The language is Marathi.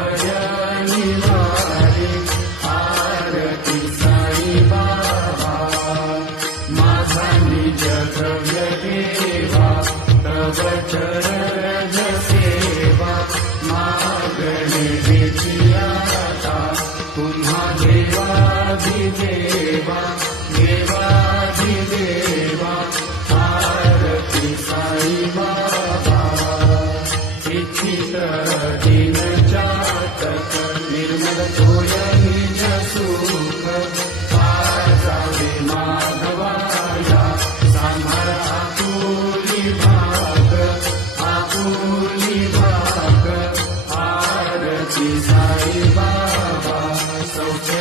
भय निवारे आरती साई बाबा माझा निज द्रव्य देवा तव चरण सेवा मागणे घेतली आता तुम्हा देवाधिदेवा देवाधिदेवा आरती साई बाबा इच्छित दिन चातक निर्मल होय निज सुख पाजावे माधवाया सांभाळ आपुली भाग आरती साई बाबा सौख्य